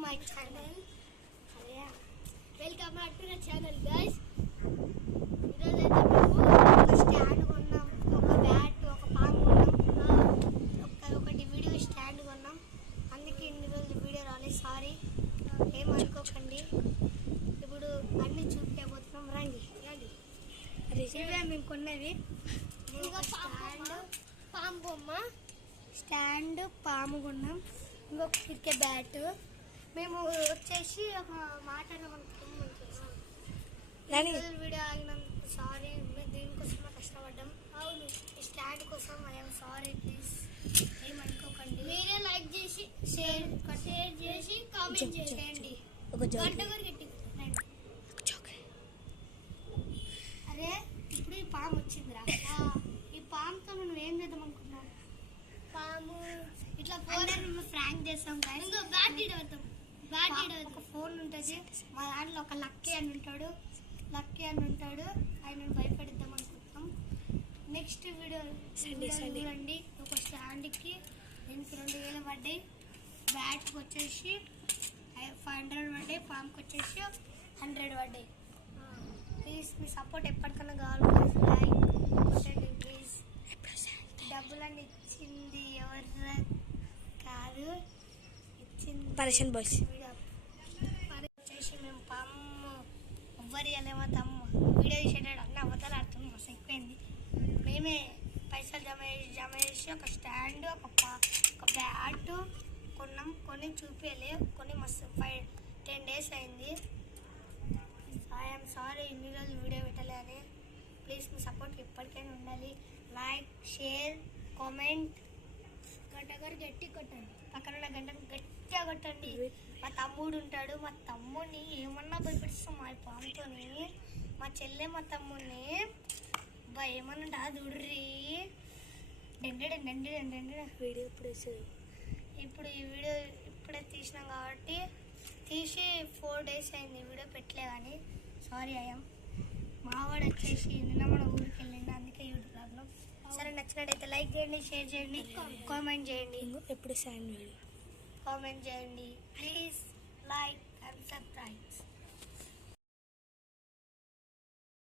my channel. Welcome back to the channel, guys. ఈరోజు అయితే మేము ఒక స్టాండ్ కొన్నాం, ఒక బ్యాట్, ఒక పామ్ కొన్నాం, ఒకటి వీడియో స్టాండ్ కొన్నాం. అందుకే ఇన్ని రోజులు వీడియో రాలేదు, సారీ, ఏమనుకోకండి. ఇప్పుడు అన్ని చూపించబోతున్నాం, రండి రండి. ఇవే మేము కొన్నవి. స్టాండ్, పాము బొమ్మ, స్టాండ్, పాము కొన్నాం, ఇంకొక క్రికెట్ బ్యాట్. మేము వచ్చేసి ఒక మాట వీడియో ఆగినందుకు సారీ. దీనికోసమే కష్టపడ్డాం. అవును, ఈ స్టాండ్ కోసం ఐఎమ్ సారీ, ప్లీజ్ ఏమనుకోకండి. మీరే లైక్ చేసి షేర్ చేసి కామెంట్ చేయండి. గంట కూడా గట్టి. అరే ఇప్పుడు ఈ పాము వచ్చిందిరా. ఈ పాముతో మనం ఏం చేద్దాం అనుకున్నాం? పాము ఇట్లా ఫ్రాంక్ చేస్తాం. ఒక ఫోన్ ఉంటుంది, మా దాంట్లో ఒక లక్కీ అని ఉంటాడు, ఆయన భయపడిద్దాం అనుకుంటాం. నెక్స్ట్ వీడియో చూడండి. ఒక స్టాండ్కి దీనికి 2000 పడ్డాయి, బ్యాట్కి వచ్చేసి 500 పడ్డాయి, పామ్కి వచ్చేసి 100 పడ్డాయి. ప్లీజ్ మీ సపోర్ట్ ఎప్పటికన్నా కావాలి, లైక్ కొట్టండి ప్లీజ్. డబ్బులన్నీ ఇచ్చింది ఎవరు కాదు, ఇచ్చింది పరేషన్ బాయ్స్. వచ్చేసి మేము పాము ఎవ్వరి మా తమ్ము వీడియో తీసేటాడు అన్నీ అబద్ధాలు ఆడుతుంది, మస్తు ఎక్కువైంది. మేమే పైసలు జమ చేసి ఒక స్టాండ్, ఒక బ్యాట్ కొన్నాం. కొన్ని చూపించలే, కొన్ని మస్తు 10 days అయింది. ఐఎమ్ సారీ ఇన్ని రోజులు వీడియో పెట్టలే అని. ప్లీజ్ మీ సపోర్ట్ ఎప్పటికైనా ఉండాలి. Like, share, comment. గంటగారు గట్టి కొట్టండి, పక్కన ఉన్న గంటను గట్టిగా కొట్టండి. మా తమ్ముడు ఉంటాడు, మా తమ్ముడిని ఏమన్నా భయపెడిస్తాం మా పాముతోని. మా చెల్లె మా తమ్ముడిని ఏమన్నా చూడ్రి. వీడియో ఇప్పుడు ఈ వీడియో ఇప్పుడే తీసినాం కాబట్టి, తీసి 4 days అయింది, వీడియో పెట్టలే కానీ సారీ అయ్యాం. మావాడు వచ్చేసి నిన్న మన ఊరికి వెళ్ళిండి, అందుకే యూట్యూబ్ బ్లాగ్లో. సరే, నచ్చినట్టయితే లైక్ చేయండి, షేర్ చేయండి, కామెంట్ చేయండి. ఎప్పుడు కామెంట్ చేయండి ప్లీజ్. Like and subscribe.